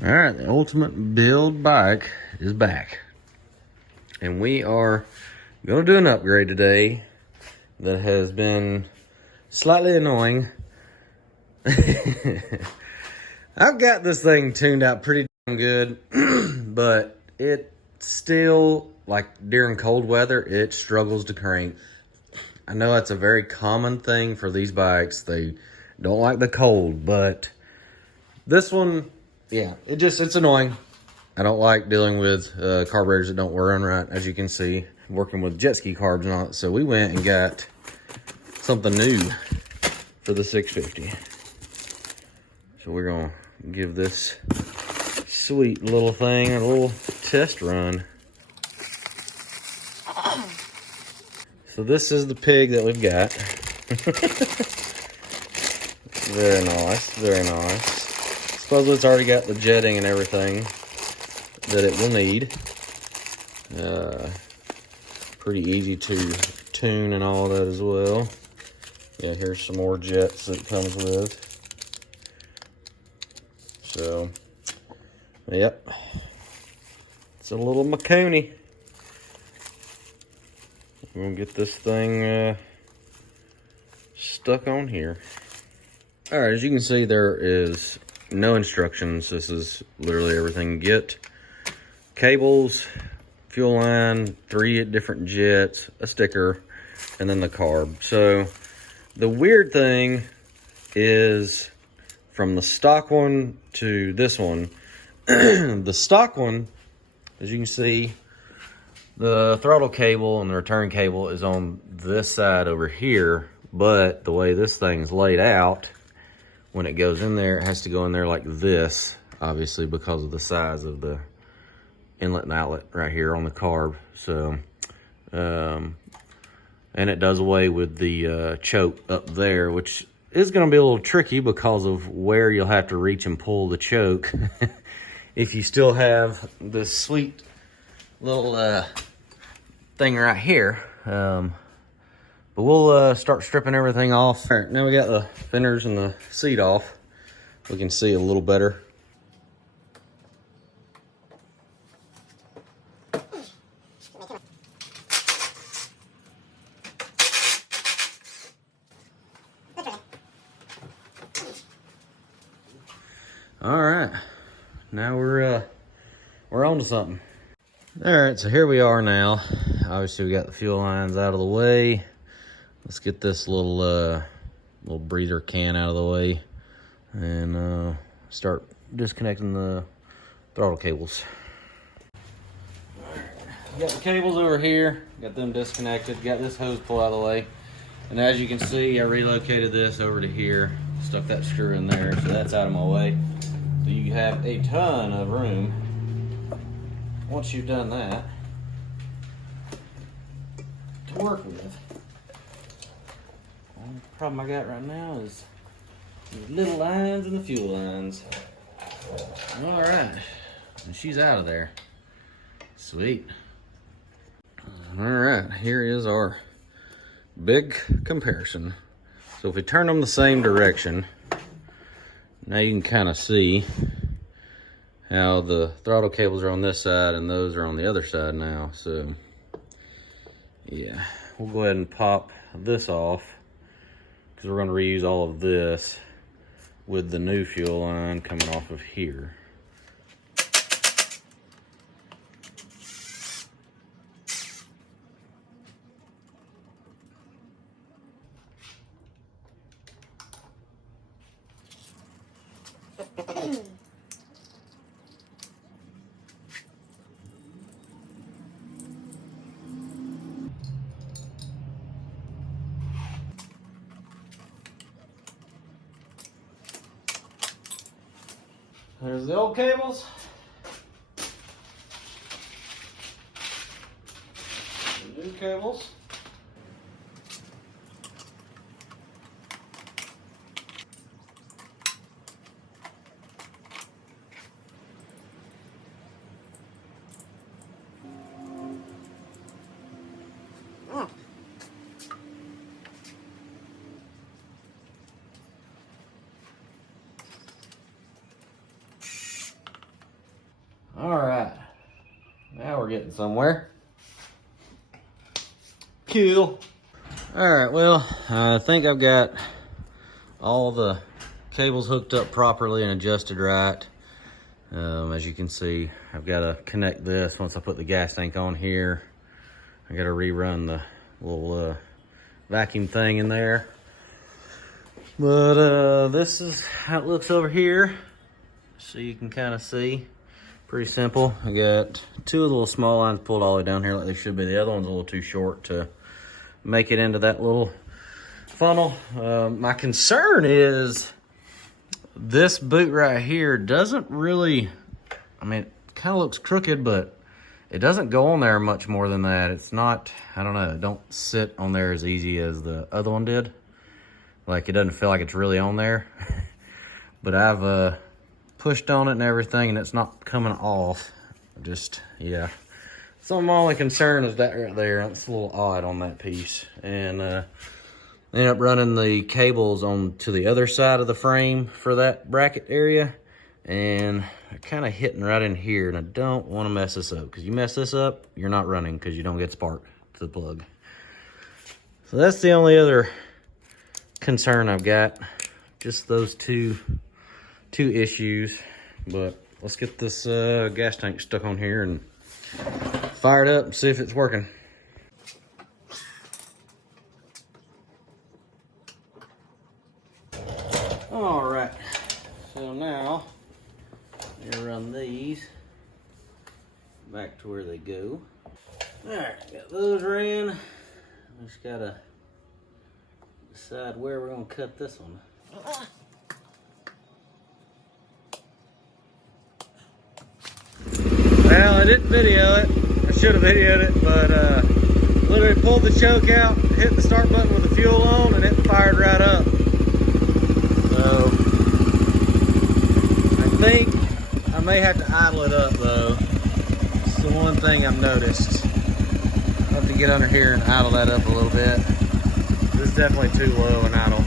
All right, the ultimate build bike is back. And we are gonna do an upgrade today that has been slightly annoying. I've got this thing tuned out pretty damn good, but it still, like during cold weather, it struggles to crank. I know that's a very common thing for these bikes. They don't like the cold, but this one, yeah, it's annoying. I don't like dealing with carburetors that don't run right, as you can see, working with jet ski carbs and all that. So we went and got something new for the 650. So we're gonna give this sweet little thing a little test run. So this is the pig that we've got. Very nice, very nice. Supposedly it's already got the jetting and everything that it will need. Pretty easy to tune and all that as well. Yeah, here's some more jets that it comes with. So, yep. It's a little Mikuni. We're gonna get this thing stuck on here. All right, as you can see, there is no instructions. This is literally everything. Get cables, fuel line, 3 different jets, a sticker, and then the carb. So the weird thing is, from the stock one to this one, the stock one, as you can see, the throttle cable and the return cable is on this side over here, but the way this thing's laid out, when it goes in there, it has to go in there like this, obviously because of the size of the inlet and outlet right here on the carb. So, and it does away with the choke up there, which is going to be a little tricky because of where you'll have to reach and pull the choke if you still have this sweet little thing right here. But we'll start stripping everything off. All right, now we got the fenders and the seat off. We can see a little better. All right, now we're on to something. All right, so here we are now. Obviously, we got the fuel lines out of the way. Let's get this little breather can out of the way and start disconnecting the throttle cables. All right, got the cables over here. Got them disconnected. Got this hose pulled out of the way. And as you can see, I relocated this over to here. Stuck that screw in there, so that's out of my way. So you have a ton of room once you've done that to work with. The only problem I got right now is these little lines and the fuel lines. All right, and she's out of there. Sweet. All right, here is our big comparison. So if we turn them the same direction, now you can kind of see how the throttle cables are on this side and those are on the other side now. So yeah, we'll go ahead and pop this off because we're going to reuse all of this with the new fuel line coming off of here. There's the old cables. The new cables. we're getting somewhere. Cool. All right, well, I think I've got all the cables hooked up properly and adjusted right. As you can see, I've got to connect this once I put the gas tank on here. I got to rerun the little vacuum thing in there. But this is how it looks over here. So you can kind of see. Pretty simple. I got two of the little small lines pulled all the way down here like they should be. The other one's a little too short to make it into that little funnel. My concern is this boot right here doesn't really, I mean, it kind of looks crooked, but it doesn't go on there much more than that. It's not, I don't know, it don't sit on there as easy as the other one did. Like, it doesn't feel like it's really on there. But I've pushed on it and everything, and it's not coming off. Just, yeah. So my only concern is that right there. That's a little odd on that piece. And I ended up running the cables on to the other side of the frame for that bracket area. And they're kind of hitting right in here, and I don't want to mess this up. Because you mess this up, you're not running because you don't get spark to the plug. So that's the only other concern I've got. Just those two issues. But let's get this gas tank stuck on here and fire it up and see if it's working. All right, so now I'm gonna run these back to where they go. All right, got those ran. Just gotta decide where we're gonna cut this one. Well, I didn't video it. I should have videoed it, but literally pulled the choke out, hit the start button with the fuel on, and it fired right up. So I think I may have to idle it up though. It's the one thing I've noticed. I'll have to get under here and idle that up a little bit. This is definitely too low and idle.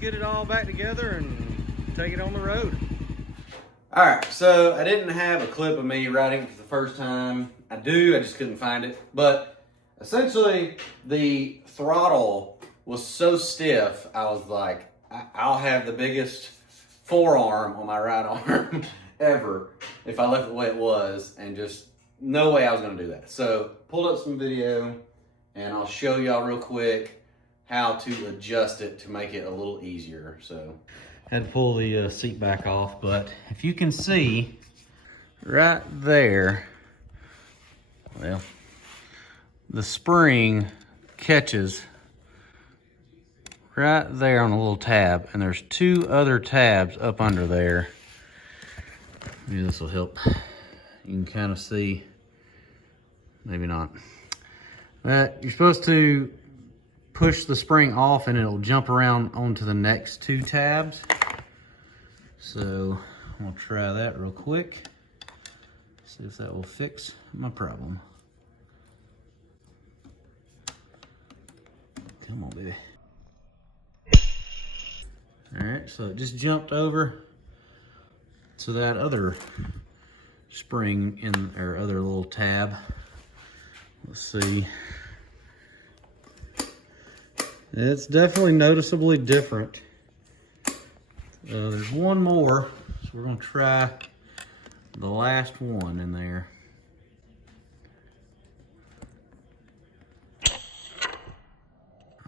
Get it all back together and take it on the road. All right, so I didn't have a clip of me riding for the first time. I just couldn't find it. But essentially, the throttle was so stiff, I was like, I'll have the biggest forearm on my right arm ever if I left it the way it was, and just no way I was gonna do that. So pulled up some video, and I'll show y'all real quick how to adjust it to make it a little easier. So had to pull the seat back off, but if you can see right there, well, the spring catches right there on a little tab, and there's two other tabs up under there. Maybe this will help. You can kind of see, maybe not. But you're supposed to push the spring off and it'll jump around onto the next two tabs. So I'll try that real quick. See if that will fix my problem. Come on, baby. All right, so it just jumped over to that other spring in our other little tab. Let's see. It's definitely noticeably different. There's one more, so we're gonna try the last one in there.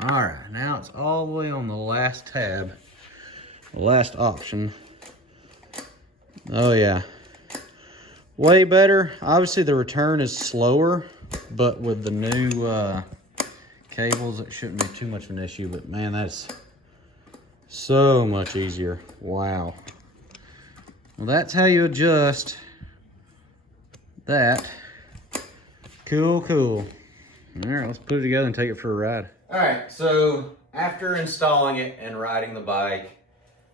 All right, now it's all the way on the last tab, the last option. Oh yeah, way better. Obviously the return is slower, but with the new cables, it shouldn't be too much of an issue, but man, that's so much easier. Wow. Well, that's how you adjust that. Cool, cool. All right, let's put it together and take it for a ride. All right, so after installing it and riding the bike,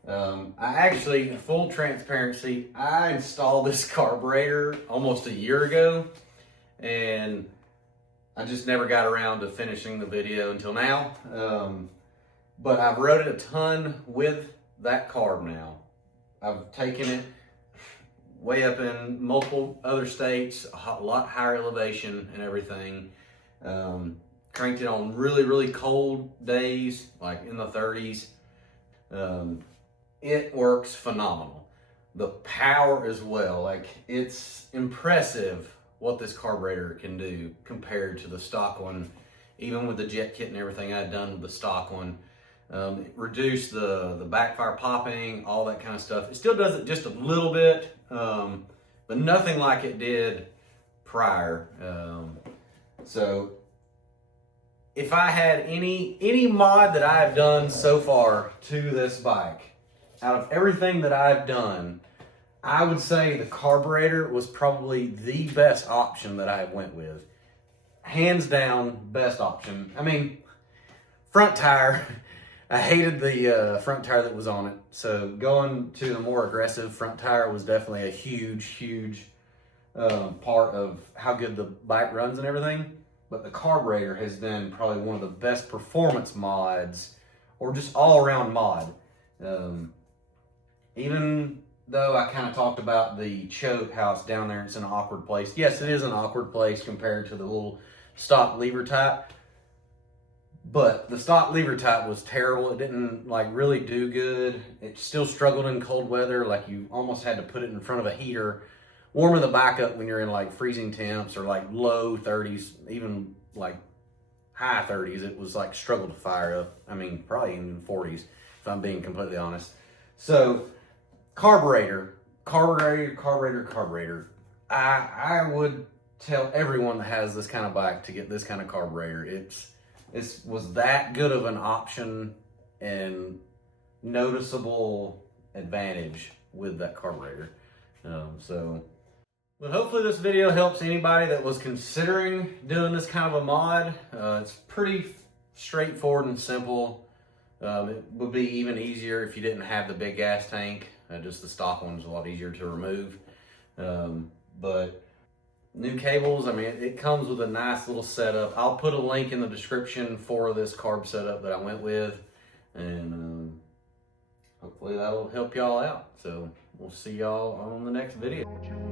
I actually, full transparency, I installed this carburetor almost a year ago, and I just never got around to finishing the video until now. But I've rode it a ton with that carb now. I've taken it way up in multiple other states, a lot higher elevation and everything. Cranked it on really, really cold days, like in the 30s. It works phenomenal. The power as well, like it's impressive what this carburetor can do compared to the stock one. Even with the jet kit and everything I'd done with the stock one, it reduced the backfire popping, all that kind of stuff. It still does it just a little bit, but nothing like it did prior. So if I had any mod that I have done so far to this bike, out of everything that I've done, I would say the carburetor was probably the best option that I went with. Hands down, best option. I mean, front tire, I hated the front tire that was on it. So going to the more aggressive front tire was definitely a huge part of how good the bike runs and everything. But the carburetor has been probably one of the best performance mods, or just all around mod. Even though I kind of talked about the choke, how it's down there, it's in an awkward place. Yes, it is an awkward place compared to the little stock lever type. But the stock lever type was terrible. It didn't like really do good. It still struggled in cold weather. Like you almost had to put it in front of a heater, warming the bike up when you're in like freezing temps or like low 30s, even like high 30s. It was like struggled to fire up. I mean, probably in 40s, if I'm being completely honest. So carburetor. I would tell everyone that has this kind of bike to get this kind of carburetor. It was that good of an option and noticeable advantage with that carburetor. But hopefully this video helps anybody that was considering doing this kind of a mod. It's pretty straightforward and simple. It would be even easier if you didn't have the big gas tank. Just the stock one's a lot easier to remove. But new cables, I mean, it comes with a nice little setup. I'll put a link in the description for this carb setup that I went with. And hopefully that'll help y'all out. So we'll see y'all on the next video.